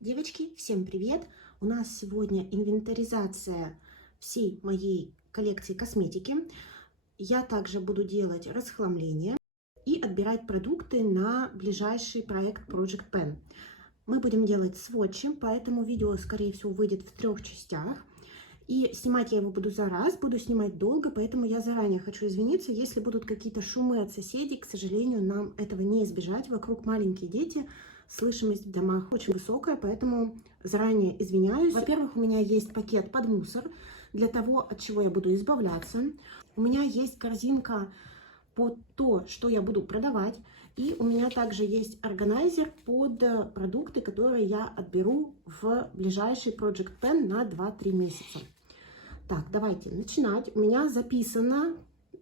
Девочки, всем привет! У нас сегодня инвентаризация всей моей коллекции косметики. Я также буду делать расхламление и отбирать продукты на ближайший проект Project Pen. Мы будем делать сводчи, поэтому видео, скорее всего, выйдет в 3 частях. И снимать я его буду за раз, буду снимать долго, поэтому я заранее хочу извиниться, если будут какие-то шумы от соседей. К сожалению, нам этого не избежать. Вокруг маленькие дети, слышимость в домах очень высокая, поэтому заранее извиняюсь. Во-первых, у меня есть пакет под мусор для того, от чего я буду избавляться. У меня есть корзинка под то, что я буду продавать. И у меня также есть органайзер под продукты, которые я отберу в ближайший Project Pen на 2-3 месяца. Так, давайте начинать. У меня записано,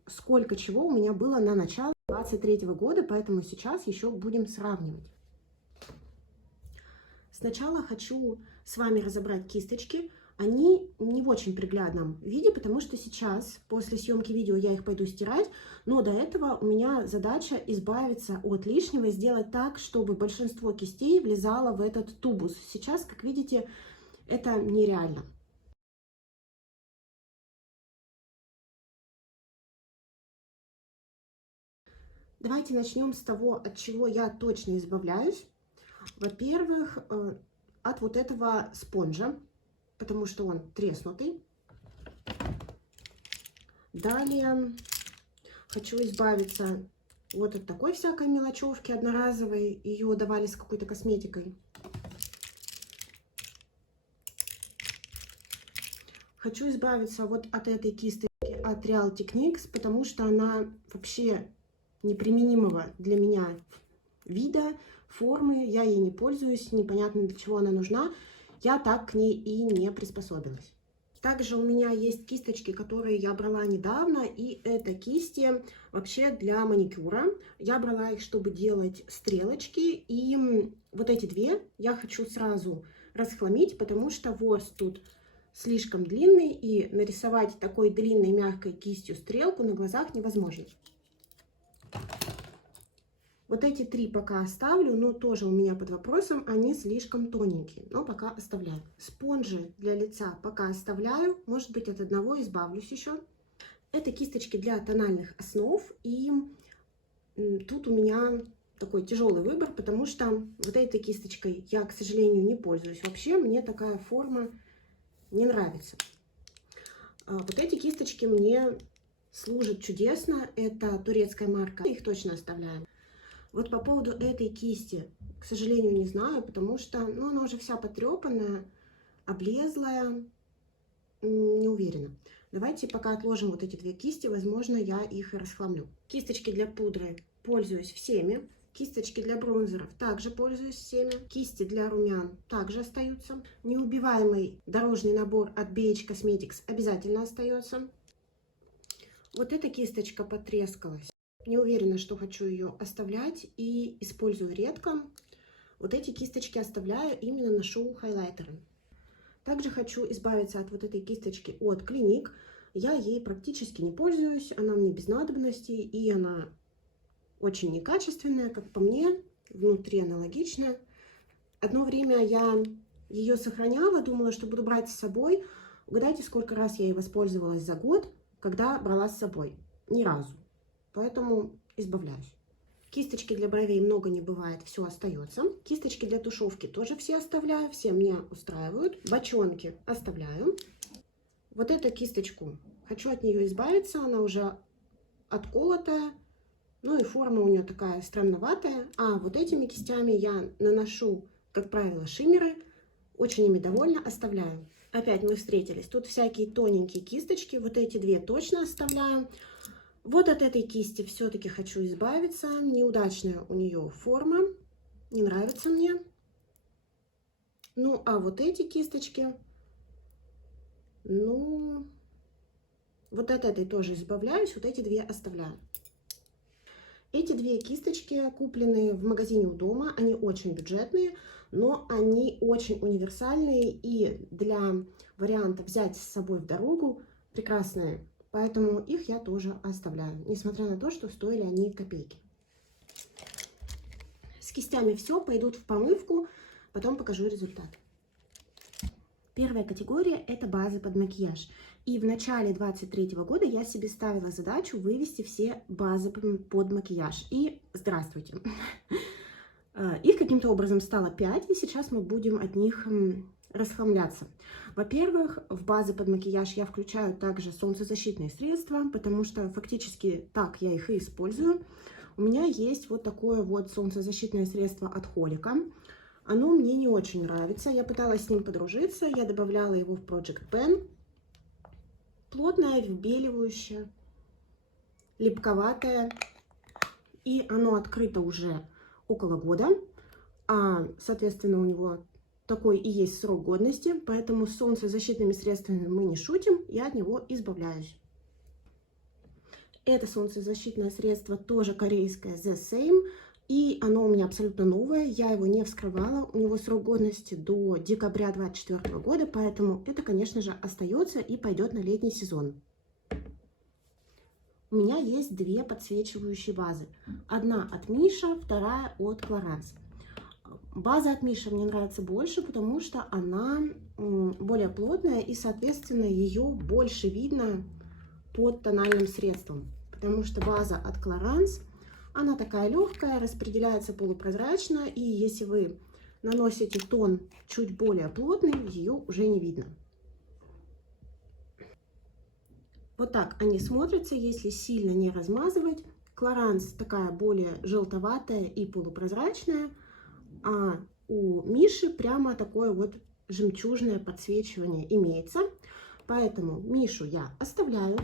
сколько чего у меня было на начало 2023 года, поэтому сейчас еще будем сравнивать. Сначала хочу с вами разобрать кисточки. Они не в очень приглядном виде, потому что сейчас, после съемки видео, я их пойду стирать, но до этого у меня задача избавиться от лишнего и сделать так, чтобы большинство кистей влезало в этот тубус. Сейчас, как видите, это нереально. Давайте начнем с того, от чего я точно избавляюсь. Во-первых, от вот этого спонжа, потому что он треснутый. Далее хочу избавиться вот от такой всякой мелочевки одноразовой. Ее давали с какой-то косметикой. Хочу избавиться вот от этой кисточки от Real Techniques, потому что она вообще неприменимого для меня вида, формы. Я ей не пользуюсь, непонятно для чего она нужна. Я так к ней и не приспособилась. Также у меня есть кисточки, которые я брала недавно, и это кисти вообще для маникюра. Я брала их, чтобы делать стрелочки, и вот эти две я хочу сразу расхламить, потому что ворс тут слишком длинный, и нарисовать такой длинной мягкой кистью стрелку на глазах невозможно. Вот эти три пока оставлю, но тоже у меня под вопросом, они слишком тоненькие, но пока оставляю. Спонжи для лица пока оставляю, может быть, от одного избавлюсь еще. Это кисточки для тональных основ, и тут у меня такой тяжелый выбор, потому что вот этой кисточкой я, к сожалению, не пользуюсь вообще, мне такая форма не нравится. Вот эти кисточки мне служат чудесно, это турецкая марка, их точно оставляем. Вот по поводу этой кисти, к сожалению, не знаю, потому что она уже вся потрепанная, облезлая, не уверена. Давайте пока отложим вот эти две кисти, возможно, я их и расхламлю. Кисточки для пудры пользуюсь всеми. Кисточки для бронзеров также пользуюсь всеми. Кисти для румян также остаются. Неубиваемый дорожный набор от BH Cosmetics обязательно остается. Вот эта кисточка потрескалась. Не уверена, что хочу ее оставлять и использую редко. Вот эти кисточки оставляю, именно ношу хайлайтеры. Также хочу избавиться от вот этой кисточки от Clinique. Я ей практически не пользуюсь, она мне без надобности, и она очень некачественная, как по мне, внутри аналогичная. Одно время я ее сохраняла, думала, что буду брать с собой. Угадайте, сколько раз я ей воспользовалась за год, когда брала с собой? Ни разу. Поэтому избавляюсь. Кисточки для бровей много не бывает, все остается. Кисточки для тушевки тоже все оставляю, все меня устраивают. Бочонки оставляю. Вот эту кисточку, хочу от нее избавиться, она уже отколотая. Ну и форма у нее такая странноватая. А вот этими кистями я наношу, как правило, шиммеры. Очень ими довольна, оставляю. Опять мы встретились. Тут всякие тоненькие кисточки. Вот эти две точно оставляю. Вот от этой кисти все-таки хочу избавиться. Неудачная у нее форма. Не нравится мне. Ну, а вот эти кисточки, ну, вот от этой тоже избавляюсь. Вот эти две оставляю. Эти две кисточки, купленные в магазине у дома, они очень бюджетные, но они очень универсальные и для варианта взять с собой в дорогу прекрасные. Поэтому их я тоже оставляю, несмотря на то, что стоили они копейки. С кистями все, пойдут в помывку, потом покажу результат. Первая категория – это базы под макияж. И в начале 2023 года я себе ставила задачу вывести все базы под макияж. И здравствуйте! Их каким-то образом стало 5, и сейчас мы будем от них расхламляться. Во-первых, в базы под макияж я включаю также солнцезащитные средства, потому что фактически так я их и использую. У меня есть вот такое вот солнцезащитное средство от Холика. Оно мне не очень нравится. Я пыталась с ним подружиться. Я добавляла его в Project Pen. Плотное, выбеливающее, липковатое. И оно открыто уже около года. Соответственно, у него такой и есть срок годности. Поэтому с солнцезащитными средствами мы не шутим. Я от него избавляюсь. Это солнцезащитное средство тоже корейское The Same. И оно у меня абсолютно новое, я его не вскрывала, у него срок годности до декабря 2024 года, поэтому это, конечно же, остается и пойдет на летний сезон. У меня есть две подсвечивающие базы. Одна от Миша, вторая от Clarins. База от Миша мне нравится больше, потому что она более плотная и, соответственно, ее больше видно под тональным средством. Потому что база от Clarins, она такая легкая, распределяется полупрозрачно, и если вы наносите тон чуть более плотный, ее уже не видно. Вот так они смотрятся, если сильно не размазывать. Clarins такая более желтоватая и полупрозрачная, а у Миши прямо такое вот жемчужное подсвечивание имеется. Поэтому Мишу я оставляю.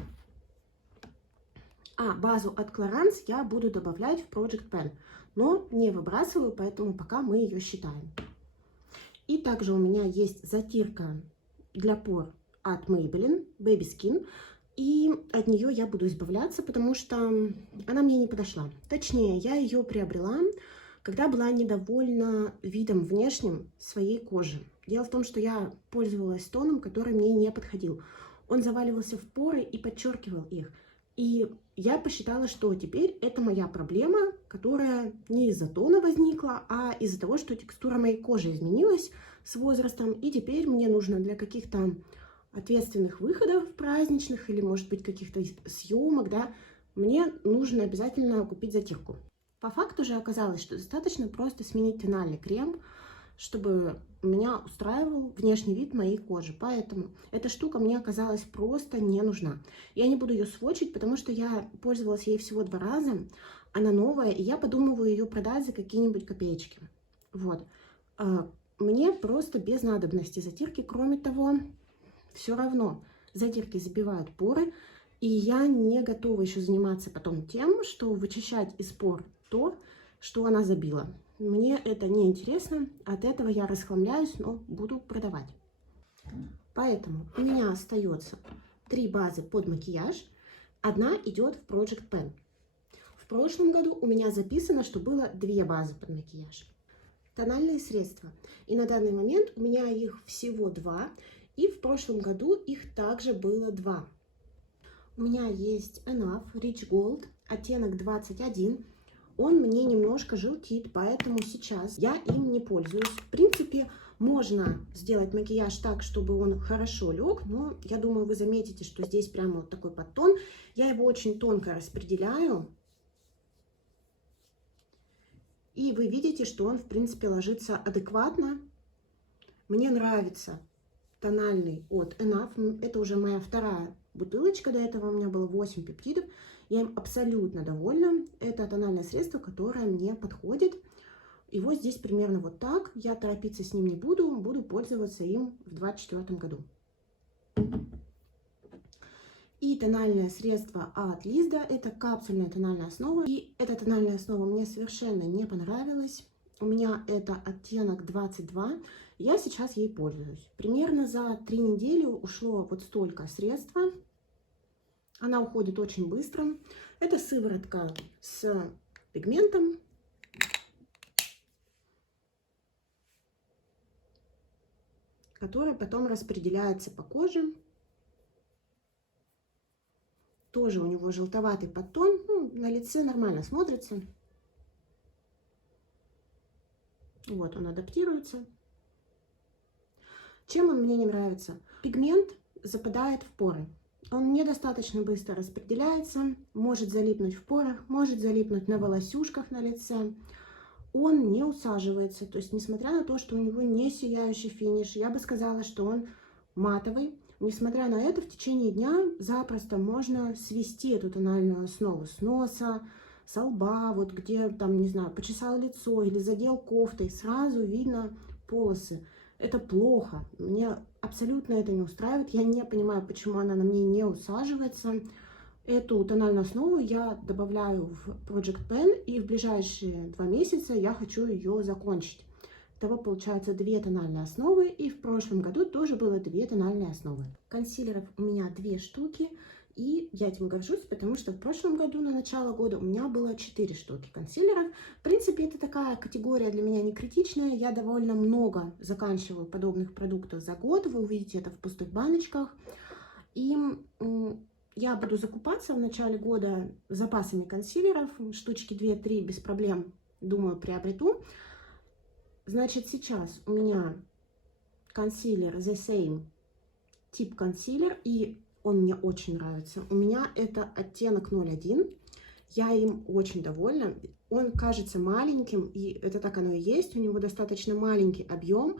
А базу от Clarins я буду добавлять в Project Pen, но не выбрасываю, поэтому пока мы ее считаем. И также у меня есть затирка для пор от Maybelline Baby Skin, и от нее я буду избавляться, потому что она мне не подошла. Точнее, я ее приобрела, когда была недовольна видом внешним своей кожи. Дело в том, что я пользовалась тоном, который мне не подходил. Он заваливался в поры и подчеркивал их. И я посчитала, что теперь это моя проблема, которая не из-за тона возникла, а из-за того, что текстура моей кожи изменилась с возрастом. И теперь мне нужно для каких-то ответственных выходов праздничных или, может быть, каких-то съемок, да, мне нужно обязательно купить затирку. По факту же оказалось, что достаточно просто сменить тональный крем, чтобы меня устраивал внешний вид моей кожи. Поэтому эта штука мне оказалась просто не нужна. Я не буду ее сводчить, потому что я пользовалась ей всего 2 раза. Она новая, и я подумываю ее продать за какие-нибудь копеечки. Вот. Мне просто без надобности затирки. Кроме того, все равно затирки забивают поры. И я не готова еще заниматься потом тем, что вычищать из пор то, что она забила. Мне это не интересно, от этого я расхламляюсь, но буду продавать. Поэтому у меня остается 3 базы под макияж, одна идет в Project Pen. В прошлом году у меня записано, что было 2 базы под макияж. Тональные средства. И на данный момент у меня их всего 2, и в прошлом году их также было 2. У меня есть Enough Rich Gold, оттенок 21. Он мне немножко желтит, поэтому сейчас я им не пользуюсь. В принципе, можно сделать макияж так, чтобы он хорошо лег, но я думаю, вы заметите, что здесь прямо вот такой подтон. Я его очень тонко распределяю. И вы видите, что он, в принципе, ложится адекватно. Мне нравится тональный от Enough. Это уже моя 2-я бутылочка, до этого у меня было 8 пептидов. Я им абсолютно довольна. Это тональное средство, которое мне подходит. Его здесь примерно вот так. Я торопиться с ним не буду. Буду пользоваться им в 2024 году. И тональное средство от Лизда. Это капсульная тональная основа. И эта тональная основа мне совершенно не понравилась. У меня это оттенок 22. Я сейчас ей пользуюсь. Примерно за 3 недели ушло вот столько средства. Она уходит очень быстро. Это сыворотка с пигментом. Которая потом распределяется по коже. Тоже у него желтоватый подтон. Ну, на лице нормально смотрится. Вот он адаптируется. Чем он мне не нравится? Пигмент западает в поры. Он недостаточно быстро распределяется, может залипнуть в порах, может залипнуть на волосюшках на лице. Он не усаживается, то есть несмотря на то, что у него не сияющий финиш, я бы сказала, что он матовый. Несмотря на это, в течение дня запросто можно свести эту тональную основу с носа, со лба, вот где там, не знаю, почесал лицо или задел кофтой, сразу видно полосы. Это плохо, мне абсолютно это не устраивает, я не понимаю, почему она на мне не усаживается. Эту тональную основу я добавляю в Project Pen, и в ближайшие 2 месяца я хочу ее закончить. Итого получается 2 тональные основы, и в прошлом году тоже было 2 тональные основы. Консилеров у меня 2 штуки, и я этим горжусь, потому что в прошлом году на начало года у меня было 4 штуки консилеров. В принципе, это такая категория для меня не критичная, я довольно много заканчиваю подобных продуктов за год, вы увидите это в пустых баночках. И я буду закупаться в начале года запасами консилеров, штучки 2-3 без проблем, думаю, приобрету. Значит, сейчас у меня консилер The Same тип консилер, и он мне очень нравится. У меня это оттенок 01, я им очень довольна. Он кажется маленьким, и это так оно и есть, у него достаточно маленький объем,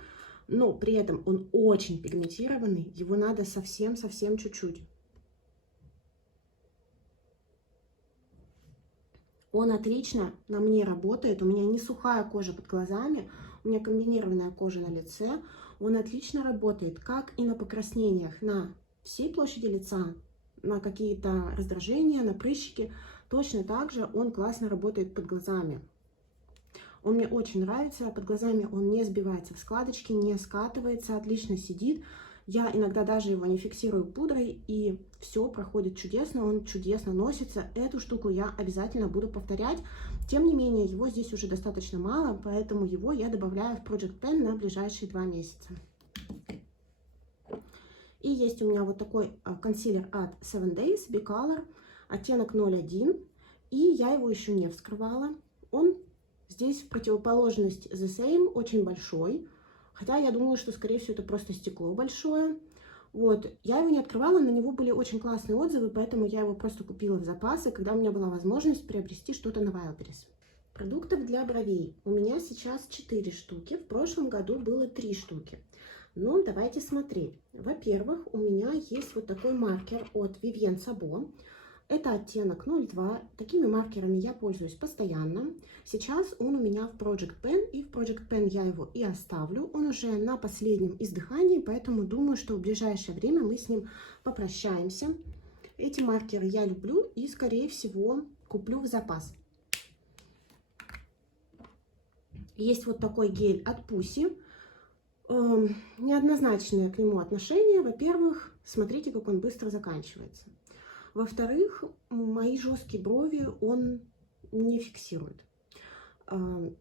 но при этом он очень пигментированный, его надо совсем чуть-чуть. Он отлично на мне работает, у меня не сухая кожа под глазами, у меня комбинированная кожа на лице. Он отлично работает как и на покраснениях на всей площади лица, на какие-то раздражения, на прыщики. Точно так же он классно работает под глазами. Он мне очень нравится, под глазами он не сбивается в складочки, не скатывается, отлично сидит. Я иногда даже его не фиксирую пудрой, и все проходит чудесно, он чудесно носится. Эту штуку я обязательно буду повторять. Тем не менее, его здесь уже достаточно мало, поэтому его я добавляю в Project Pen на ближайшие 2 месяца. И есть у меня вот такой консилер от 7 Days, B-Color, оттенок 01. И я его еще не вскрывала. Он здесь в противоположность The Same очень большой. Хотя я думала, что, скорее всего, это просто стекло большое. Вот, я его не открывала, на него были очень классные отзывы, поэтому я его просто купила в запасы, когда у меня была возможность приобрести что-то на Wildberries. Продуктов для бровей у меня сейчас 4 штуки, в прошлом году было 3 штуки. Но давайте смотреть. Во-первых, у меня есть вот такой маркер от Vivienne Sabo. Это оттенок 02. Такими маркерами я пользуюсь постоянно. Сейчас он у меня в Project Pen, и в Project Pen я его и оставлю. Он уже на последнем издыхании, поэтому думаю, что в ближайшее время мы с ним попрощаемся. Эти маркеры я люблю и, скорее всего, куплю в запас. Есть вот такой гель от Pussy. Неоднозначное к нему отношение. Во-первых, смотрите, как он быстро заканчивается. Во-вторых, мои жесткие брови он не фиксирует.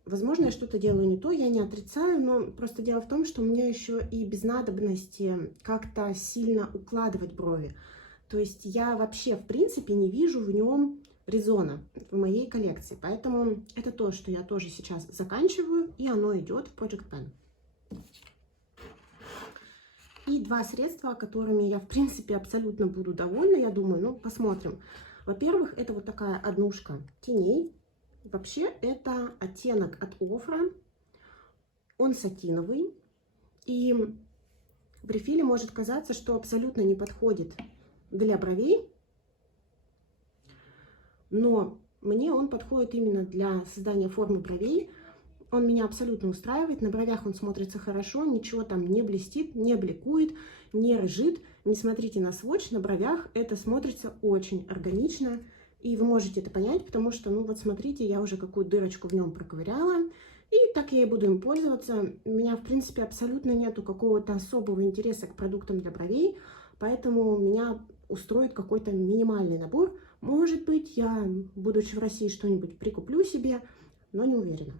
Возможно, я что-то делаю не то, я не отрицаю, но просто дело в том, что у меня еще и без надобности как-то сильно укладывать брови. То есть я вообще, в принципе, не вижу в нем резона в моей коллекции. Поэтому это то, что я тоже сейчас заканчиваю, и оно идет в Project Pen. И 2 средства, которыми я, в принципе, абсолютно буду довольна, я думаю, ну, посмотрим. Во-первых, это вот такая однушка теней. Вообще, это оттенок от Офра. Он сатиновый. И в рефиле может казаться, что абсолютно не подходит для бровей. Но мне он подходит именно для создания формы бровей. Он меня абсолютно устраивает, на бровях он смотрится хорошо, ничего там не блестит, не бликует, не рыжит. Не смотрите на сводч, на бровях это смотрится очень органично. И вы можете это понять, потому что, ну вот смотрите, я уже какую дырочку в нем проковыряла. И так я и буду им пользоваться. У меня, в принципе, абсолютно нету какого-то особого интереса к продуктам для бровей. Поэтому меня устроит какой-то минимальный набор. Может быть, я, будучи в России, что-нибудь прикуплю себе, но не уверена.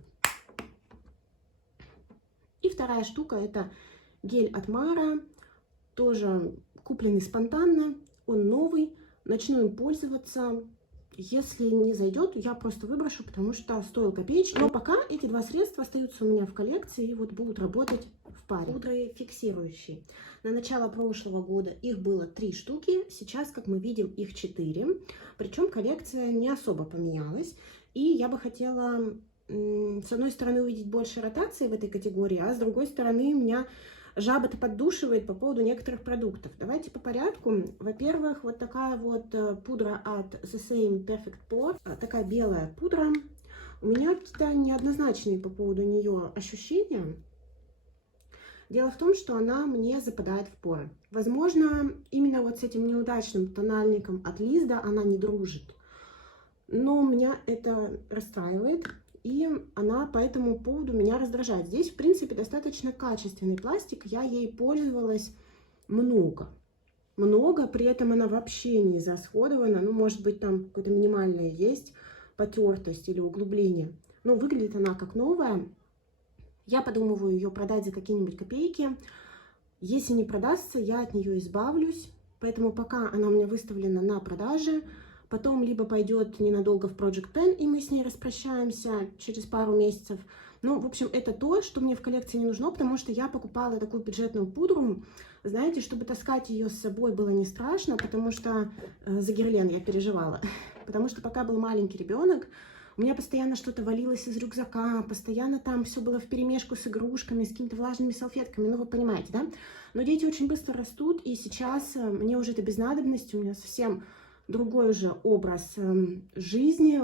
И вторая штука, это гель от Mara, тоже купленный спонтанно, он новый, начну им пользоваться Если не зайдет, я просто выброшу, потому что стоил копеечки. Но пока эти два средства остаются у меня в коллекции и вот будут работать в паре. Пудры фиксирующие. На начало прошлого года их было 3 штуки, сейчас, как мы видим, их 4. Причем коллекция не особо поменялась. И я бы хотела, с одной стороны, увидеть больше ротации в этой категории, а с другой стороны, меня жаба-то поддушивает по поводу некоторых продуктов. Давайте по порядку. Во-первых, вот такая вот пудра от The Same Perfect Pore. Такая белая пудра. У меня какие-то неоднозначные по поводу нее ощущения. Дело в том, что она мне западает в поры. Возможно, именно вот с этим неудачным тональником от Лизда она не дружит. Но меня это расстраивает. И она по этому поводу меня раздражает. Здесь, в принципе, достаточно качественный пластик. Я ей пользовалась много. При этом она вообще не израсходована. Ну, может быть, там какое-то минимальное есть потертость или углубление. Но выглядит она как новая. Я подумываю ее продать за какие-нибудь копейки. Если не продастся, я от нее избавлюсь. Поэтому пока она у меня выставлена на продаже. Потом либо пойдет ненадолго в Project Pen, и мы с ней распрощаемся через пару месяцев. Ну, в общем, это то, что мне в коллекции не нужно, потому что я покупала такую бюджетную пудру. Знаете, чтобы таскать ее с собой было не страшно, потому что за Герлен я переживала. Потому что пока был маленький ребенок, у меня постоянно что-то валилось из рюкзака, постоянно там все было вперемешку с игрушками, с какими-то влажными салфетками, ну вы понимаете, да? Но дети очень быстро растут, и сейчас мне уже это без надобности, у меня совсем другой уже образ жизни,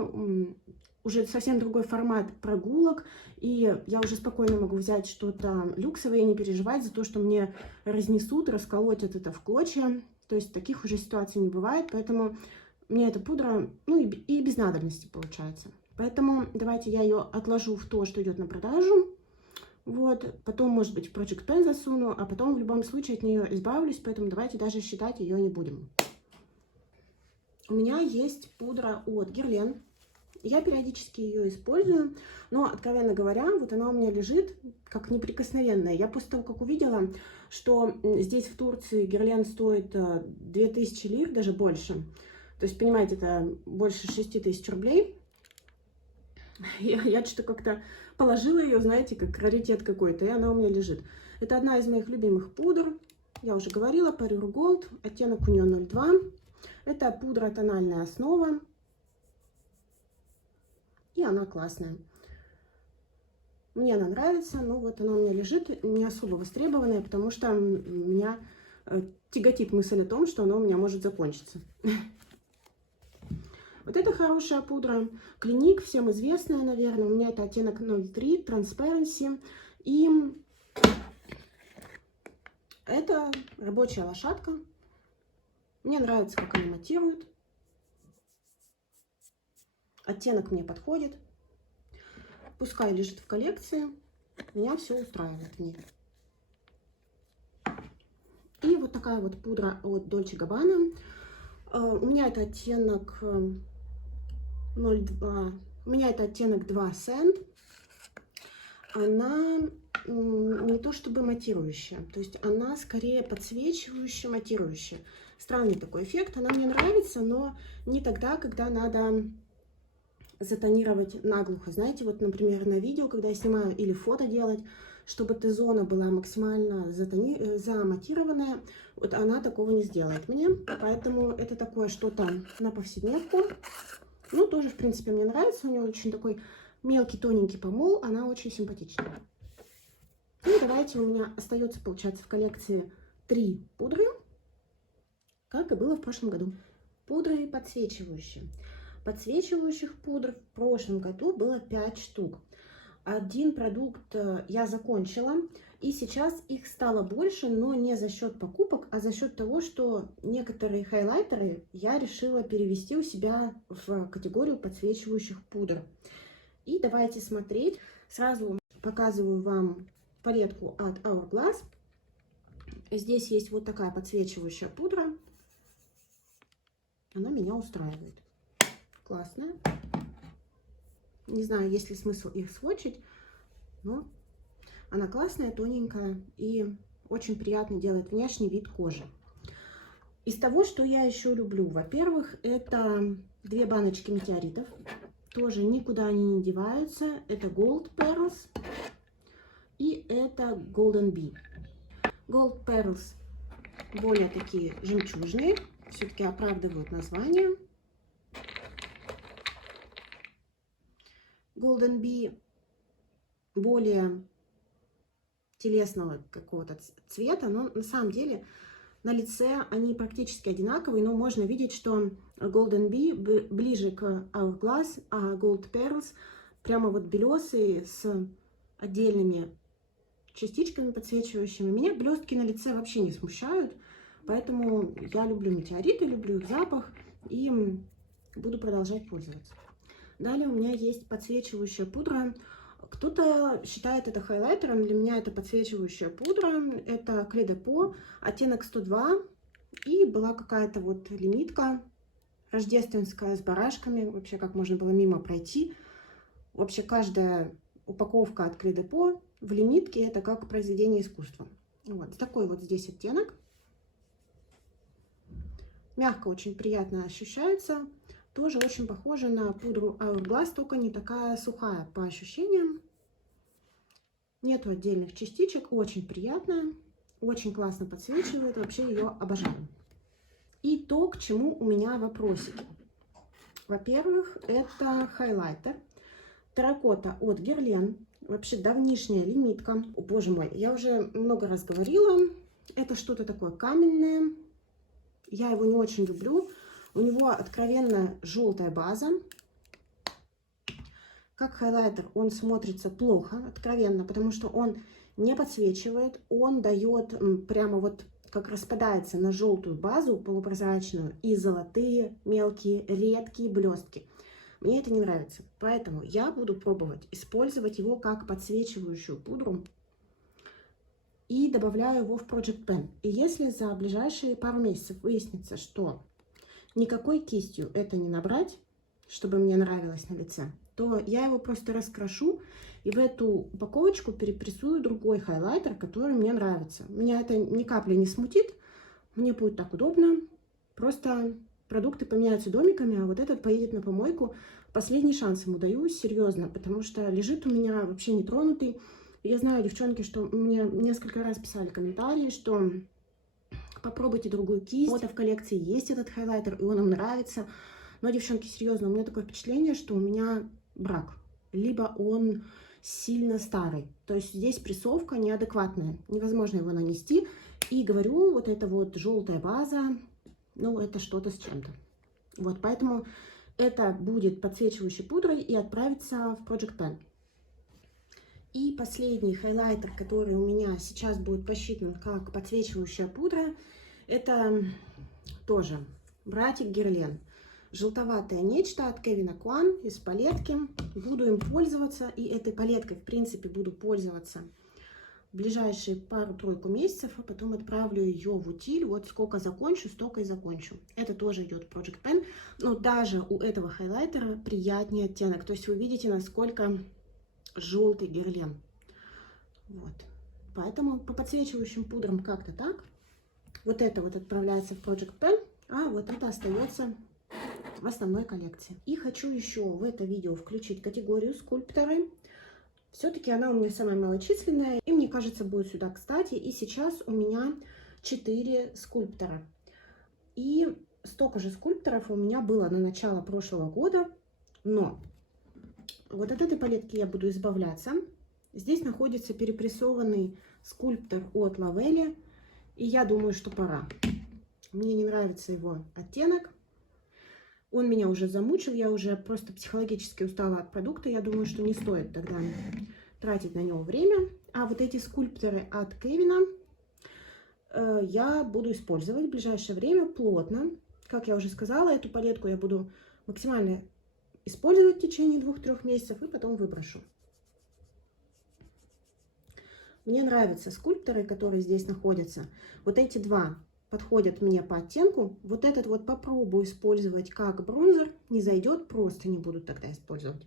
уже совсем другой формат прогулок, и я уже спокойно могу взять что-то люксовое и не переживать за то, что мне разнесут, расколотят это в клочья. То есть таких уже ситуаций не бывает, поэтому мне эта пудра, ну и без надобности получается. Поэтому давайте я ее отложу в то, что идет на продажу. Вот, потом, может быть, в Project Pen засуну, а потом в любом случае от нее избавлюсь, поэтому давайте даже считать ее не будем. У меня есть пудра от Герлен. Я периодически ее использую, но, откровенно говоря, вот она у меня лежит как неприкосновенная. Я после того, как увидела, что здесь в Турции Герлен стоит 2000 лир, даже больше. То есть, понимаете, это больше 6000 рублей. Я что-то как-то положила ее, знаете, как раритет какой-то, и она у меня лежит. Это одна из моих любимых пудр. Я уже говорила, Parure Gold, оттенок у нее 02. Это пудра тональная основа. И она классная. Мне она нравится, но вот она у меня лежит, не особо востребованная, потому что меня тяготит мысль о том, что она у меня может закончиться. Вот это хорошая пудра. Клиник, всем известная, наверное. У меня это оттенок 03, Transparency. И это рабочая лошадка. Мне нравится, как она матирует. Оттенок мне подходит. Пускай лежит в коллекции. Меня все устраивает в ней. И вот такая вот пудра от Dolce Gabbana. У меня это оттенок 02. У меня это оттенок 2 Sand. Она не то чтобы матирующая, то есть она скорее подсвечивающая, матирующая. Странный такой эффект. Она мне нравится, но не тогда, когда надо затонировать наглухо. Знаете, вот, например, на видео, когда я снимаю или фото делать, чтобы Т-зона была максимально заматированная, вот она такого не сделает мне. Поэтому это такое что-то на повседневку. Ну, тоже, в принципе, мне нравится. У нее очень такой мелкий, тоненький помол. Она очень симпатичная. И давайте, у меня остается, получается, в коллекции 3 пудры, как и было в прошлом году. Пудры подсвечивающие. Подсвечивающих пудр в прошлом году было 5 штук. Один продукт я закончила, и сейчас их стало больше, но не за счет покупок, а за счет того, что некоторые хайлайтеры я решила перевести у себя в категорию подсвечивающих пудр. И давайте смотреть. Сразу показываю вам палетку от Hourglass. Здесь есть вот такая подсвечивающая пудра. Она меня устраивает. Классная. Не знаю, есть ли смысл их сводчить, но она классная, тоненькая и очень приятно делает внешний вид кожи. Из того, что я еще люблю, во-первых, это 2 баночки метеоритов. Тоже никуда они не деваются. Это Gold Pearls и это Golden Bee. Gold Pearls более такие жемчужные, все-таки оправдывают название. Golden Bee более телесного какого-то цвета, но на самом деле на лице они практически одинаковые, но можно видеть, что Golden Bee ближе к Hourglass, а Gold Pearls прямо вот белесые с отдельными частичками подсвечивающими. Меня блестки на лице вообще не смущают, поэтому я люблю метеориты, люблю их запах и буду продолжать пользоваться. Далее у меня есть подсвечивающая пудра. Кто-то считает это хайлайтером, для меня это подсвечивающая пудра. Это Clé de Peau, оттенок 102. И была какая-то вот лимитка рождественская с барашками. Вообще, как можно было мимо пройти. Вообще, каждая упаковка от Clé de Peau в лимитке это как произведение искусства. Вот такой вот здесь оттенок. Мягко, очень приятно ощущается. Тоже очень похожа на пудру Hourglass, только не такая сухая по ощущениям. Нету отдельных частичек, очень приятная, очень классно подсвечивает, вообще ее обожаю. И то, к чему у меня вопросики. Во-первых, это хайлайтер терракота от Guerlain. Вообще давнишняя лимитка. О, боже мой, я уже много раз говорила, это что-то такое каменное. Я его не очень люблю. У него откровенно желтая база. Как хайлайтер он смотрится плохо, откровенно, потому что он не подсвечивает. Он дает прямо вот как распадается на желтую базу полупрозрачную и золотые мелкие редкие блестки. Мне это не нравится. Поэтому я буду пробовать использовать его как подсвечивающую пудру. И добавляю его в Project Pen. И если за ближайшие пару месяцев выяснится, что никакой кистью это не набрать, чтобы мне нравилось на лице, то я его просто раскрашу и в эту упаковочку перепрессую другой хайлайтер, который мне нравится. Меня это ни капли не смутит, мне будет так удобно. Просто продукты поменяются домиками, а вот этот поедет на помойку. Последний шанс ему даю, серьезно, потому что лежит у меня вообще нетронутый. Я знаю, девчонки, что мне несколько раз писали комментарии, что попробуйте другую кисть. Вот в коллекции есть этот хайлайтер, и он им нравится. Но, девчонки, серьезно, у меня такое впечатление, что у меня брак. Либо он сильно старый. То есть здесь прессовка неадекватная. Невозможно его нанести. И говорю, вот эта вот желтая база, ну, это что-то с чем-то. Вот, поэтому это будет подсвечивающей пудрой и отправится в Project Pen. И последний хайлайтер, который у меня сейчас будет посчитан как подсвечивающая пудра, это тоже братик Guerlain. Желтоватое нечто от Kevyn Aucoin из палетки. Буду им пользоваться. И этой палеткой, в принципе, буду пользоваться в ближайшие пару-тройку месяцев. А потом отправлю ее в утиль. Вот сколько закончу, столько и закончу. Это тоже идет в Project Pen. Но даже у этого хайлайтера приятнее оттенок. То есть вы видите, насколько желтый Guerlain. Вот. Поэтому по подсвечивающим пудрам как-то так. Вот это вот отправляется в Project Pen. А вот это остается в основной коллекции. И хочу еще в это видео включить категорию скульпторы. Все-таки она у меня самая малочисленная, и мне кажется, будет сюда кстати. И сейчас у меня 4 скульптора. И столько же скульпторов у меня было на начало прошлого года. Но вот от этой палетки я буду избавляться. Здесь находится перепрессованный скульптор от Lavelle. И я думаю, что пора. Мне не нравится его оттенок. Он меня уже замучил, я уже просто психологически устала от продукта. Я думаю, что не стоит тогда тратить на него время. А вот эти скульпторы от Kevyn я буду использовать в ближайшее время плотно. Как я уже сказала, эту палетку я буду максимально использовать в течение 2-3 месяцев и потом выброшу. Мне нравятся скульпторы, которые здесь находятся. Вот эти два подходят мне по оттенку. Вот этот вот попробую использовать как бронзер. Не зайдет, просто не буду тогда использовать.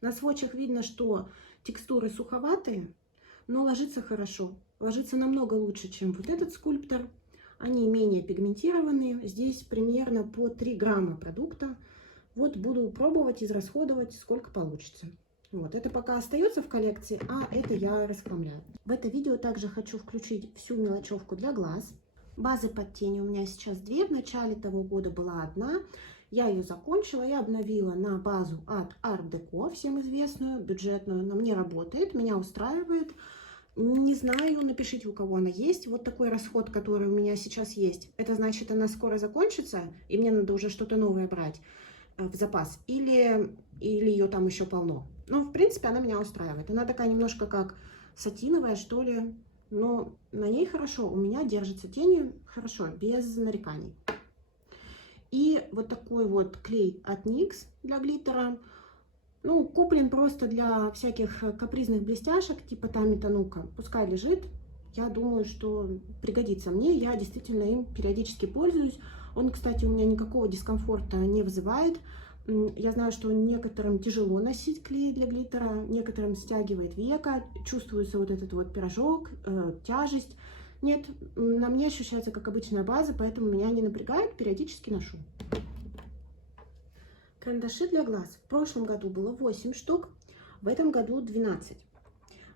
На сводчах видно, что текстуры суховатые, но ложится хорошо. ложится намного лучше, чем вот этот скульптор. Они менее пигментированные. Здесь примерно по 3 грамма продукта. Вот буду пробовать, израсходовать, сколько получится. Вот, это пока остается в коллекции, а это я расхламляю. В это видео также хочу включить всю мелочевку для глаз. Базы под тени у меня сейчас 2. В начале того года была 1. Я ее закончила и обновила на базу от Art Deco, всем известную, бюджетную. На мне работает, меня устраивает. Не знаю, напишите, у кого она есть. Вот такой расход, который у меня сейчас есть. Это значит, она скоро закончится, и мне надо уже что-то новое брать в запас. Или ее там еще полно. Ну, в принципе, она меня устраивает. Она такая немножко как сатиновая, что ли. Но на ней хорошо. У меня держится тени хорошо, без нареканий. И вот такой вот клей от NYX для глиттера. Ну, куплен просто для всяких капризных блестяшек, типа Тами Танука. Пускай лежит. Я думаю, что пригодится мне. Я действительно им периодически пользуюсь. Он, кстати, у меня никакого дискомфорта не вызывает. Я знаю, что некоторым тяжело носить клей для глиттера, некоторым стягивает века, чувствуется вот этот вот пирожок, тяжесть. Нет, на мне ощущается как обычная база, поэтому меня не напрягает, периодически ношу. Карандаши для глаз. В прошлом году было 8 штук, в этом году 12.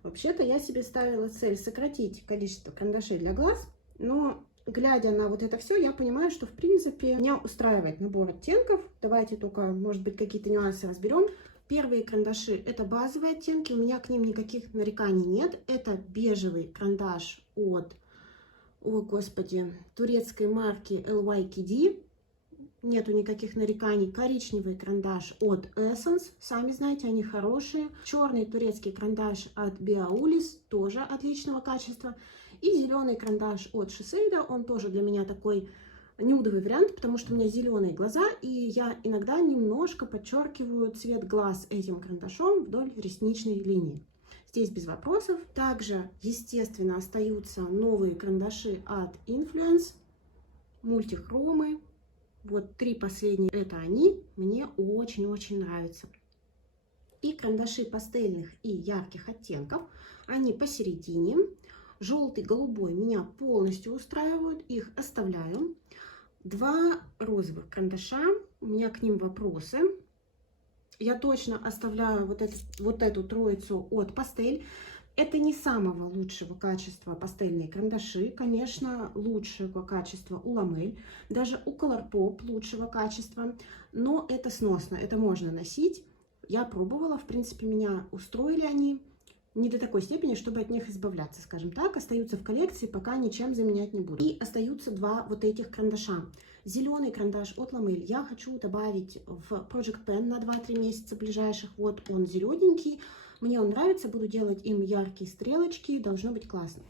Вообще-то я себе ставила цель сократить количество карандашей для глаз, но глядя на вот это все, я понимаю, что в принципе меня устраивает набор оттенков. Давайте только, может быть, какие-то нюансы разберем. Первые карандаши это базовые оттенки, у меня к ним никаких нареканий нет. Это бежевый карандаш от, о господи, турецкой марки LYKD. Нету никаких нареканий. Коричневый карандаш от Essence, сами знаете, они хорошие. Черный турецкий карандаш от Biaulis, тоже отличного качества. И зеленый карандаш от Shiseido, он тоже для меня такой нюдовый вариант, потому что у меня зеленые глаза, и я иногда немножко подчеркиваю цвет глаз этим карандашом вдоль ресничной линии. Здесь без вопросов. Также, естественно, остаются новые карандаши от Influence, мультихромы. Вот 3 последние, это они, мне очень-очень нравятся. И карандаши пастельных и ярких оттенков, они посередине. Желтый, голубой меня полностью устраивают, их оставляю. 2 розовых карандаша, у меня к ним вопросы. Я точно оставляю вот эту троицу от пастель. Это не самого лучшего качества пастельные карандаши, конечно, лучшего качества у Ламель, даже у Colourpop лучшего качества, но это сносно, это можно носить. Я пробовала, в принципе, меня устроили они. Не до такой степени, чтобы от них избавляться, скажем так. Остаются в коллекции, пока ничем заменять не буду. И остаются 2 вот этих карандаша. Зеленый карандаш от Ламель я хочу добавить в Project Pen на 2-3 месяца ближайших. Вот он зелененький. Мне он нравится, буду делать им яркие стрелочки, должно быть классно.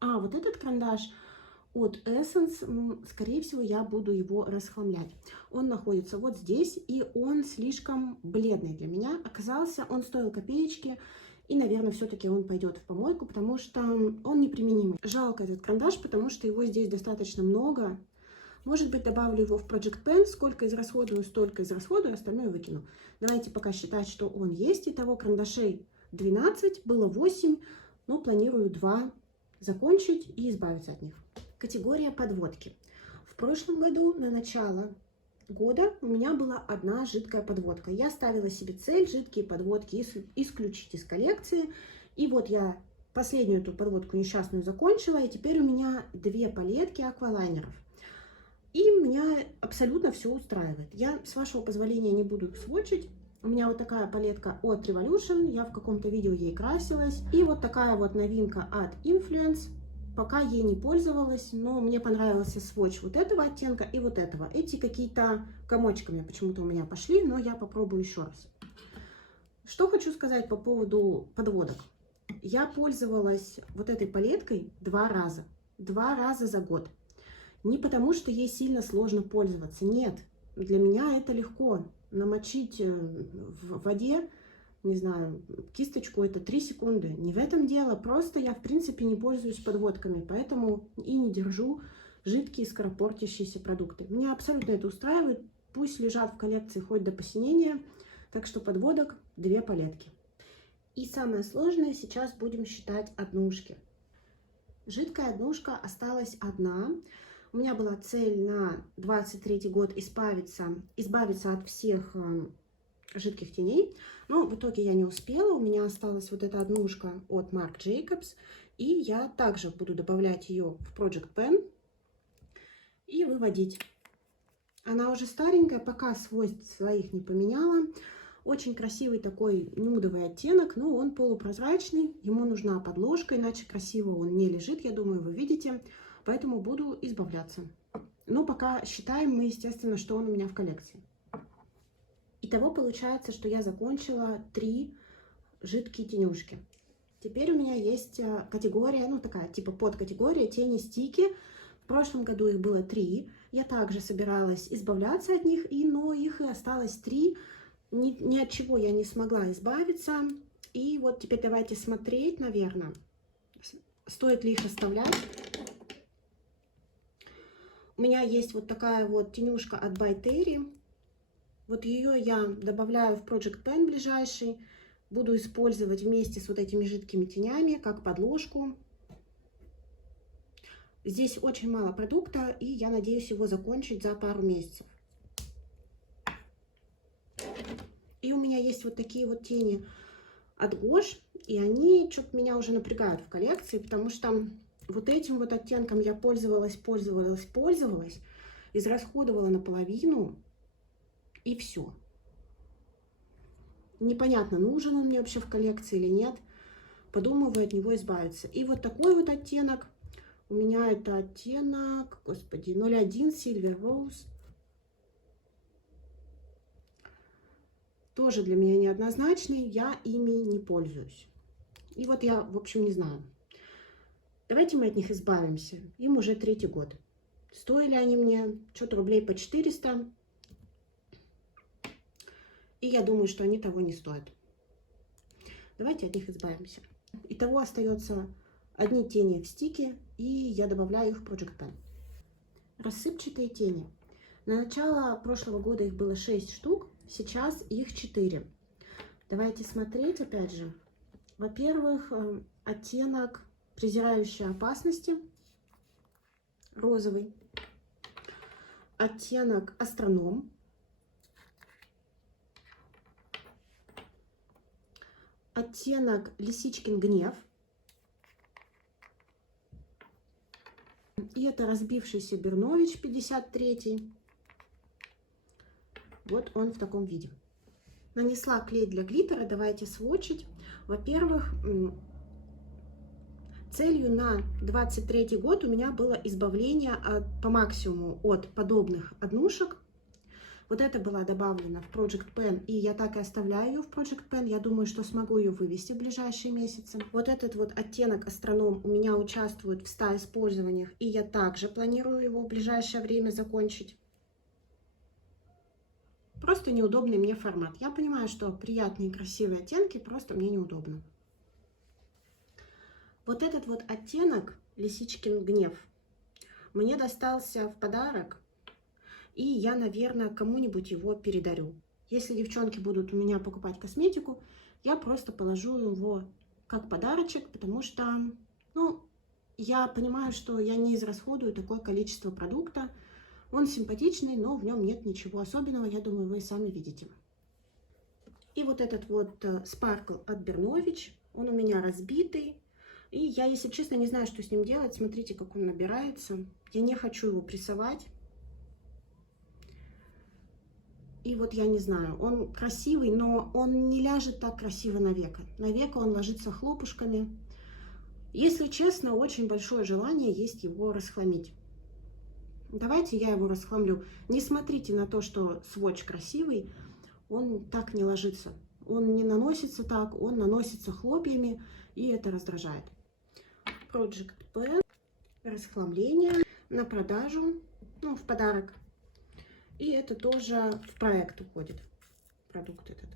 А вот этот карандаш от Essence, скорее всего, я буду его расхламлять. Он находится вот здесь, и он слишком бледный для меня. Оказался, он стоил копеечки, и, наверное, все-таки он пойдет в помойку, потому что он неприменимый. Жалко этот карандаш, потому что его здесь достаточно много. Может быть, добавлю его в Project Pen, сколько израсходую, столько израсходую, остальное выкину. Давайте пока считать, что он есть. Итого карандашей 12, было 8, но планирую 2 закончить и избавиться от них. Категория подводки. В прошлом году на начало года у меня была 1 жидкая подводка. Я ставила себе цель жидкие подводки исключить из коллекции. И вот я последнюю эту подводку несчастную закончила, и теперь у меня 2 палетки аквалайнеров. И меня абсолютно все устраивает. Я, с вашего позволения, не буду их сводчить. У меня вот такая палетка от Revolution, я в каком-то видео ей красилась. И вот такая вот новинка от Influence. Пока ей не пользовалась, но мне понравился сводч вот этого оттенка и вот этого. Эти какие-то комочками почему-то у меня пошли, но я попробую еще раз. Что хочу сказать по поводу подводок. Я пользовалась вот этой палеткой 2 раза. 2 раза за год. Не потому, что ей сильно сложно пользоваться. Нет, для меня это легко. Намочить в воде, не знаю, кисточку, это 3 секунды. Не в этом дело, просто я в принципе не пользуюсь подводками, поэтому и не держу жидкие скоропортящиеся продукты. Меня абсолютно это устраивает, пусть лежат в коллекции хоть до посинения, так что подводок 2 палетки. И самое сложное, сейчас будем считать однушки. Жидкая однушка осталась одна. У меня была цель на 23 год избавиться от всех жидких теней, но в итоге я не успела. У меня осталась вот эта однушка от Marc Jacobs, и я также буду добавлять ее в Project Pen и выводить. Она уже старенькая, пока свойств своих не поменяла. Очень красивый такой нюдовый оттенок, но он полупрозрачный, ему нужна подложка, иначе красиво он не лежит, я думаю, вы видите, поэтому буду избавляться. Но пока считаем мы, естественно, что он у меня в коллекции. Итого получается, что я закончила 3 жидкие тенюшки. Теперь у меня есть категория, ну такая типа подкатегория тени стики. В прошлом году их было 3. Я также собиралась избавляться от них, но их и осталось 3. Ни от чего я не смогла избавиться. И вот теперь давайте смотреть, наверное, стоит ли их оставлять. У меня есть вот такая вот тенюшка от By Terry. Вот ее я добавляю в Project Pen ближайший. Буду использовать вместе с вот этими жидкими тенями, как подложку. Здесь очень мало продукта, и я надеюсь его закончить за пару месяцев. И у меня есть вот такие вот тени от Gosh, и они что-то меня уже напрягают в коллекции, потому что вот этим вот оттенком я пользовалась, израсходовала наполовину, и все. Непонятно, нужен он мне вообще в коллекции или нет. Подумываю от него избавиться. И вот такой вот оттенок. У меня это оттенок, господи, 01 Silver Rose. Тоже для меня неоднозначный, я ими не пользуюсь. И вот я, в общем, не знаю. Давайте мы от них избавимся. Им уже 3-й год. Стоили они мне что-то рублей по 400. И я думаю, что они того не стоят. Давайте от них избавимся. Итого остается одни тени в стике, и я добавляю их в Project Pen. Рассыпчатые тени. На начало прошлого года их было 6 штук, сейчас их 4. Давайте смотреть опять же. Во-первых, оттенок презирающей опасности, розовый. Оттенок астроном. Оттенок Лисичкин гнев. И это разбившийся Бернович 53. Вот он в таком виде. Нанесла клей для глиттера. Давайте сводчить. Во-первых, целью на 23 год у меня было избавление по максимуму от подобных однушек. Вот это была добавлена в Project Pen, и я так и оставляю ее в Project Pen. Я думаю, что смогу ее вывести в ближайшие месяцы. Вот этот вот оттенок астроном у меня участвует в 100 использованиях, и я также планирую его в ближайшее время закончить. Просто неудобный мне формат. Я понимаю, что приятные и красивые оттенки, просто мне неудобно. Вот этот вот оттенок Лисичкин гнев мне достался в подарок. И я, наверное, кому-нибудь его передарю. Если девчонки будут у меня покупать косметику, я просто положу его как подарочек, потому что, ну, я понимаю, что я не израсходую такое количество продукта. Он симпатичный, но в нем нет ничего особенного, я думаю, вы сами видите. И вот этот вот Sparkle от Бернович, он у меня разбитый. И я, если честно, не знаю, что с ним делать. Смотрите, как он набирается. Я не хочу его прессовать. И вот я не знаю, он красивый, но он не ляжет так красиво на веко. На веко он ложится хлопушками. Если честно, очень большое желание есть его расхламить. Давайте я его расхламлю. Не смотрите на то, что сводч красивый, он так не ложится. Он не наносится так, он наносится хлопьями, и это раздражает. Project Pen, расхламление на продажу, ну, в подарок. И это тоже в проект уходит, продукт этот.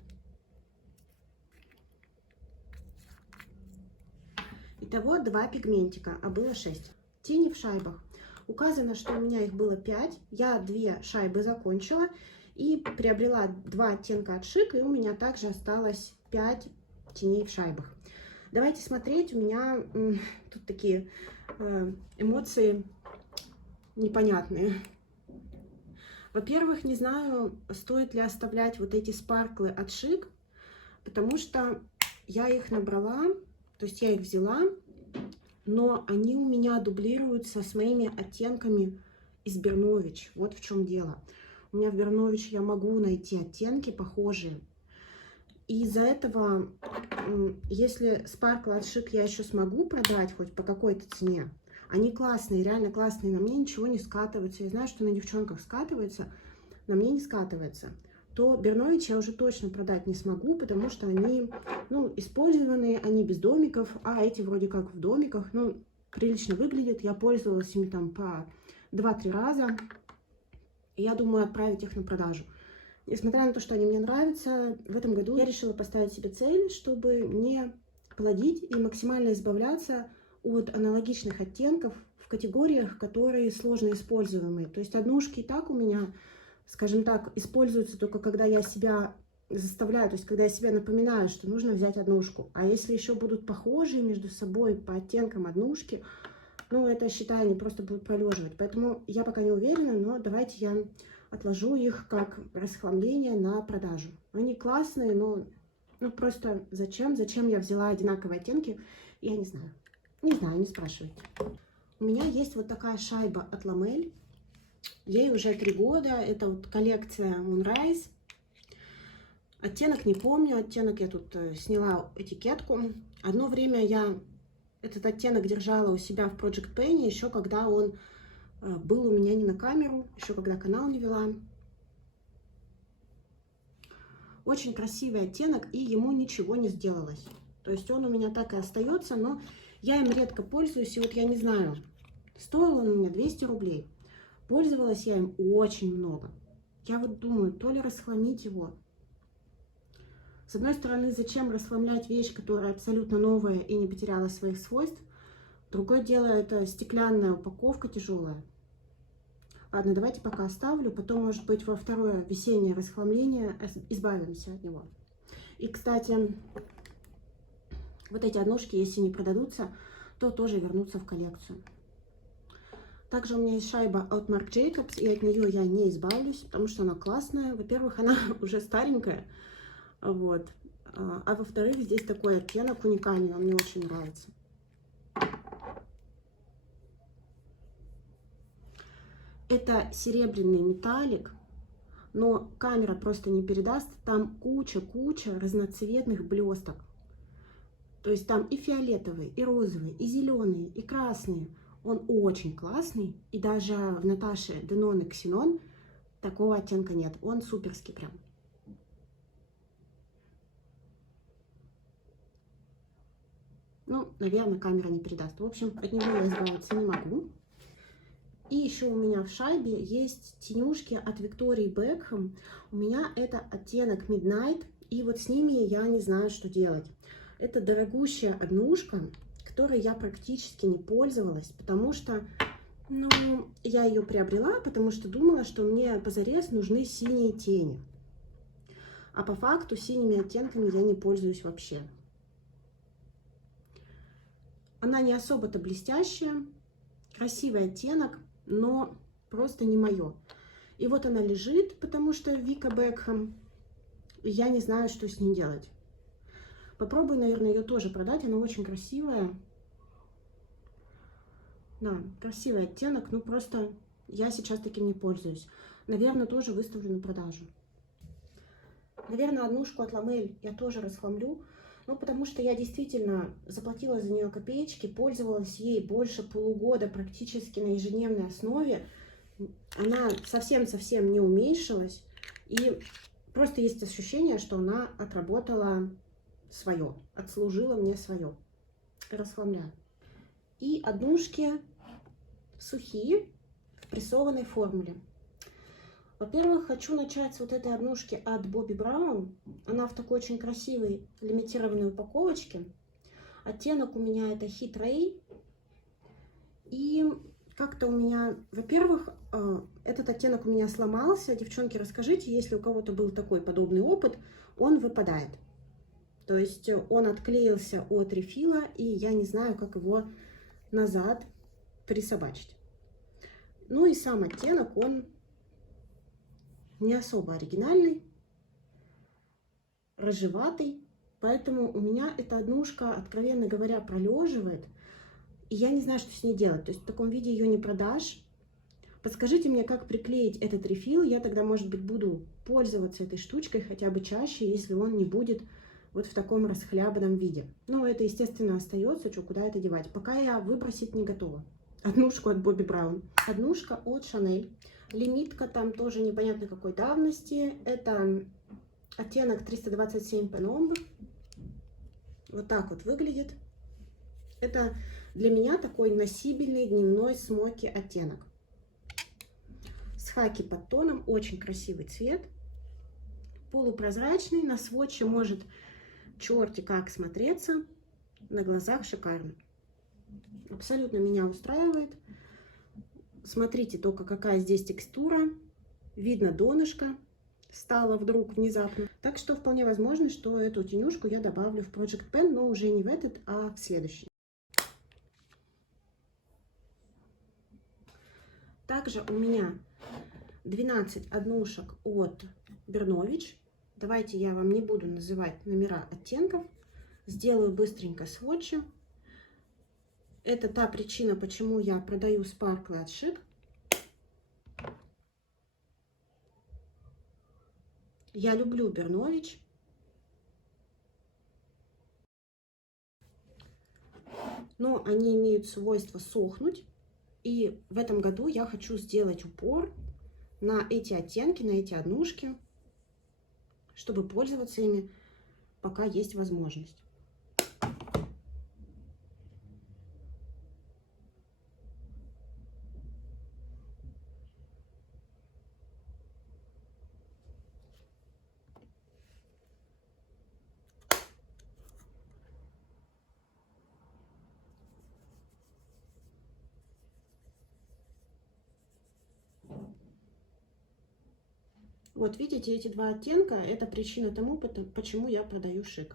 Итого 2 пигментика, а было 6. Тени в шайбах. Указано, что у меня их было 5. Я 2 шайбы закончила и приобрела 2 оттенка от Шик. И у меня также осталось 5 теней в шайбах. Давайте смотреть, у меня тут такие эмоции непонятные. Во-первых, не знаю, стоит ли оставлять вот эти спарклы от Chic, потому что я их набрала, то есть я их взяла, но они у меня дублируются с моими оттенками из Бернович. Вот в чем дело. У меня в Бернович я могу найти оттенки похожие. И из-за этого, если спарклы от Chic я еще смогу продать хоть по какой-то цене, они классные, реально классные, на мне ничего не скатывается. Я знаю, что на девчонках скатывается, на мне не скатывается. То Бернович я уже точно продать не смогу, потому что они, ну, использованные, они без домиков, а эти вроде как в домиках, ну, прилично выглядят. Я пользовалась ими там по 2-3 раза. И я думаю отправить их на продажу. Несмотря на то, что они мне нравятся, в этом году я решила поставить себе цель, чтобы не плодить и максимально избавляться от аналогичных оттенков в категориях, которые сложно используемые. То есть однушки и так у меня, скажем так, используются только когда я себя заставляю, то есть когда я себе напоминаю, что нужно взять однушку. А если еще будут похожие между собой по оттенкам однушки, ну это, считай, они просто будут пролеживать. Поэтому я пока не уверена, но давайте я отложу их как расхламление на продажу. Они классные, но ну просто зачем? Зачем я взяла одинаковые оттенки? Я не знаю. Не знаю, не спрашивайте. У меня есть вот такая шайба от Ламель. Ей уже 3 года. Это вот коллекция Moonrise. Оттенок не помню. Оттенок я тут сняла этикетку. Одно время я этот оттенок держала у себя в Project Penny, еще когда он был у меня не на камеру, еще когда канал не вела. Очень красивый оттенок, и ему ничего не сделалось. То есть он у меня так и остается, но я им редко пользуюсь. И вот я не знаю, стоил он у меня 200 рублей. Пользовалась я им очень много. Я вот думаю, то ли расхламить его. С одной стороны, зачем расхламлять вещь, которая абсолютно новая и не потеряла своих свойств. Другое дело, это стеклянная упаковка тяжелая. Ладно, давайте пока оставлю, потом, может быть, во второе весеннее расхламление избавимся от него. И, кстати, вот эти однушки, если не продадутся, то тоже вернутся в коллекцию. Также у меня есть шайба от Marc Jacobs, и от нее я не избавлюсь, потому что она классная. Во-первых, она уже старенькая, вот. А во-вторых, здесь такой оттенок уникальный, он мне очень нравится. Это серебряный металлик, но камера просто не передаст. Там куча разноцветных блесток. То есть там и фиолетовые, и розовые, и зеленые, и красные. Он очень классный. И даже в Наташе Денон и Ксенон такого оттенка нет. Он суперский прям. Ну, наверное, камера не передаст. В общем, от него я избавиться не могу. И еще у меня в шайбе есть тенюшки от Виктории Бекхэм. У меня это оттенок Midnight. И вот с ними я не знаю, что делать. Это дорогущая однушка, которой я практически не пользовалась, потому что, ну, я ее приобрела, потому что думала, что мне позарез нужны синие тени. А по факту синими оттенками я не пользуюсь вообще. Она не особо-то блестящая, красивый оттенок, но просто не мое. И вот она лежит, потому что Вика Бекхэм, и я не знаю, что с ней делать. Попробую, наверное, ее тоже продать, она очень красивая. Да, красивый оттенок, но просто я сейчас таким не пользуюсь. Наверное, тоже выставлю на продажу. Наверное, однушку от Ламель я тоже расхламлю. Ну, потому что я действительно заплатила за нее копеечки, пользовалась ей больше полугода практически на ежедневной основе. Она совсем-совсем не уменьшилась. И просто есть ощущение, что она отработала свое, отслужила мне свое. Расхламляю. И однушки сухие в прессованной формуле. Во-первых, хочу начать с вот этой однушки от Bobbi Brown. Она в такой очень красивой лимитированной упаковочке. Оттенок у меня это Heat Ray. И как-то у меня, во-первых, этот оттенок у меня сломался. Девчонки, расскажите, если у кого-то был такой подобный опыт, он выпадает. То есть он отклеился от рефила, и я не знаю, как его назад присобачить. Ну и сам оттенок, он не особо оригинальный, рыжеватый. Поэтому у меня эта однушка, откровенно говоря, пролеживает. И я не знаю, что с ней делать. То есть в таком виде ее не продашь. Подскажите мне, как приклеить этот рефил. Я тогда, может быть, буду пользоваться этой штучкой хотя бы чаще, если он не будет вот в таком расхлябанном виде. Но это, естественно, остается. Что, куда это девать? Пока я выбросить не готова. Однушку от Бобби Браун. Однушка от Шанель. Лимитка там тоже непонятно какой давности. Это оттенок 327 Penombre. Вот так вот выглядит. Это для меня такой носибельный дневной смоки оттенок. С хаки подтоном. Очень красивый цвет. Полупрозрачный. На сводче может черти как смотреться. На глазах шикарно. Абсолютно меня устраивает. Смотрите только, какая здесь текстура. Видно донышко. Стало вдруг внезапно. Так что вполне возможно, что эту тенюшку я добавлю в Project Pen, но уже не в этот, а в следующий. Также у меня 12 однушек от Бернович. Давайте я вам не буду называть номера оттенков. Сделаю быстренько сводчи. Это та причина, почему я продаю Sparkle от Chic. Я люблю Бернович. Но они имеют свойство сохнуть. И в этом году я хочу сделать упор на эти оттенки, на эти однушки, чтобы пользоваться ими, пока есть возможность. Вот видите, эти два оттенка, это причина тому, почему я продаю Chic.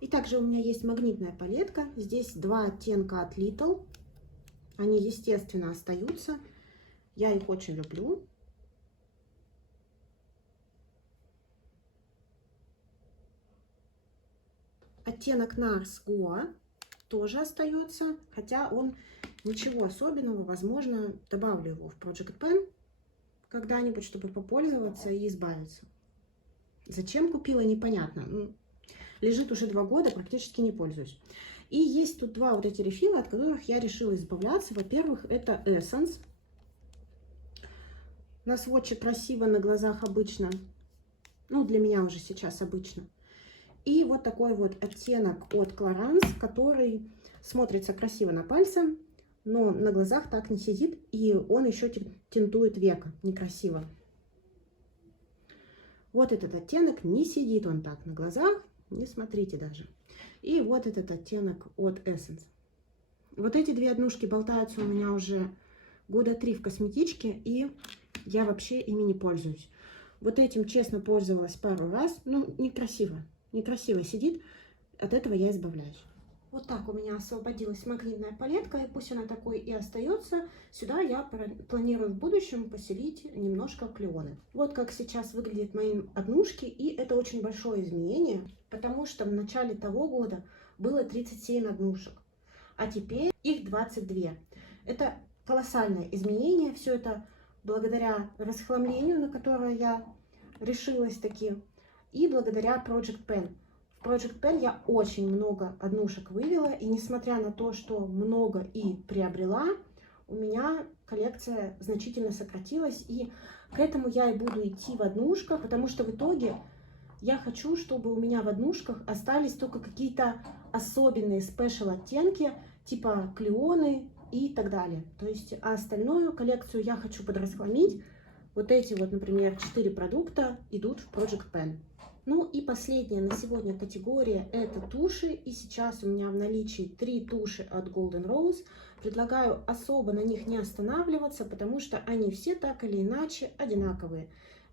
И также у меня есть магнитная палетка. Здесь два оттенка от Little. Они, естественно, остаются. Я их очень люблю. Оттенок Nars Goa тоже остается, хотя он ничего особенного. Возможно, добавлю его в Project Pen когда-нибудь, чтобы попользоваться и избавиться. Зачем купила, непонятно. Лежит уже 2 года, практически не пользуюсь. И есть тут два вот эти рефила, от которых я решила избавляться. Во-первых, это Essence. На сводче красиво, на глазах обычно. Ну, для меня уже сейчас обычно. И вот такой вот оттенок от Clarins, который смотрится красиво на пальце, но на глазах так не сидит, и он еще тинтует века некрасиво. Вот этот оттенок не сидит он так на глазах, не смотрите даже. И вот этот оттенок от Essence. Вот эти две однушки болтаются у меня уже года 3 в косметичке, и я вообще ими не пользуюсь. Вот этим, честно, пользовалась пару раз, ну, некрасиво. Некрасиво сидит, от этого я избавляюсь. Вот так у меня освободилась магнитная палетка, и пусть она такой и остается. Сюда я планирую в будущем поселить немножко клеоны. Вот как сейчас выглядят мои однушки, и это очень большое изменение, потому что в начале того года было 37 однушек, а теперь их 22. Это колоссальное изменение, все это благодаря расхламлению, на которое я решилась таки. И благодаря Project Pen. В Project Pen я очень много однушек вывела. И несмотря на то, что много и приобрела, у меня коллекция значительно сократилась. И к этому я и буду идти в однушках. Потому что в итоге я хочу, чтобы у меня в однушках остались только какие-то особенные спешл оттенки. Типа клеоны и так далее. То есть, а остальную коллекцию я хочу подрасхламить. Вот эти вот, например, 4 продукта идут в Project Pen. Ну и последняя на сегодня категория — это туши. И сейчас у меня в наличии 3 туши от Golden Rose. Предлагаю особо на них не останавливаться, потому что они все так или иначе одинаковые.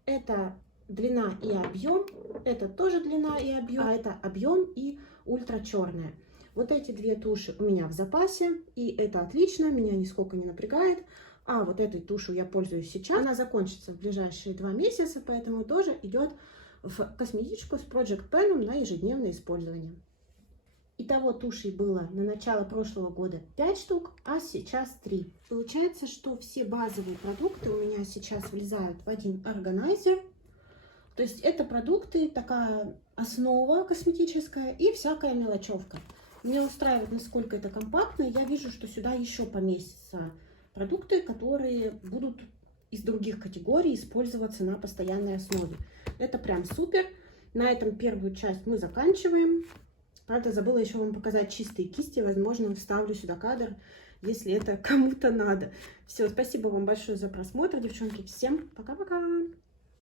Это длина и объем, это тоже длина и объем, а это объем и ультра черная. Вот эти 2 туши у меня в запасе, и это отлично, меня нисколько не напрягает. А вот этой тушью я пользуюсь сейчас. Она закончится в ближайшие 2 месяца, поэтому тоже идет в косметичку с Project Pen на ежедневное использование. Итого тушей было на начало прошлого года 5 штук, а сейчас 3. Получается, что все базовые продукты у меня сейчас влезают в один органайзер. То есть это продукты, такая основа косметическая и всякая мелочевка. Меня устраивает, насколько это компактно. Я вижу, что сюда еще поместятся продукты, которые будут из других категорий использоваться на постоянной основе. Это прям супер. На этом первую часть мы заканчиваем. Правда, забыла еще вам показать чистые кисти. Возможно, вставлю сюда кадр, если это кому-то надо. Все, спасибо вам большое за просмотр, девчонки. Всем пока-пока!